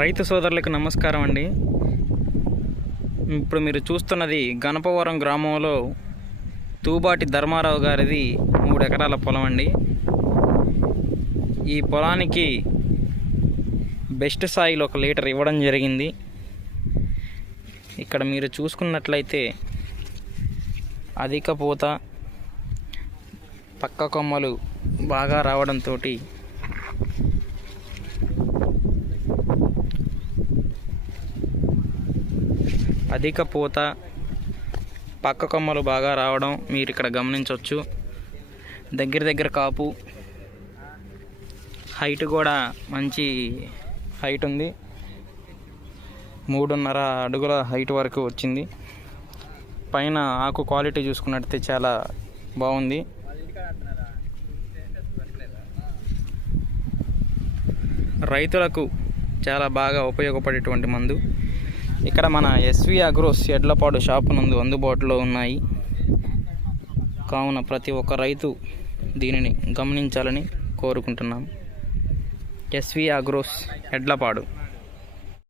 రైతు సోదరులకు నమస్కారం అండి. ఇప్పుడు మీరు చూస్తున్నది గణపవరం గ్రామంలో తూబాటి ధర్మారావు గారిది 3 ఎకరాల పొలం అండి. ఈ పొలానికి బెస్ట్ సాయిల్ 1 లీటర్ ఇవ్వడం జరిగింది. ఇక్కడ మీరు చూసుకున్నట్లయితే అధిక పూత, పక్క కొమ్మలు బాగా రావడంతో అధిక పూత, పక్క కొమ్మలు బాగా రావడం మీరు ఇక్కడ గమనించవచ్చు. దగ్గర కాపు, హైట్ కూడా మంచి హైట్ ఉంది. 3.5 అడుగుల హైట్ వరకు వచ్చింది. పైన ఆకు క్వాలిటీ చూసుకున్నట్లయితే చాలా బాగుంది. రైతులకు చాలా బాగా ఉపయోగపడేటువంటి మందు ఇక్కడ మన ఎస్వి అగ్రోస్ ఎడ్లపాడు షాపు నందు అందుబాటులో ఉన్నాయి. కావున ప్రతి ఒక్క రైతు దీనిని గమనించాలని కోరుకుంటున్నాం. S V Agros Edlapadu.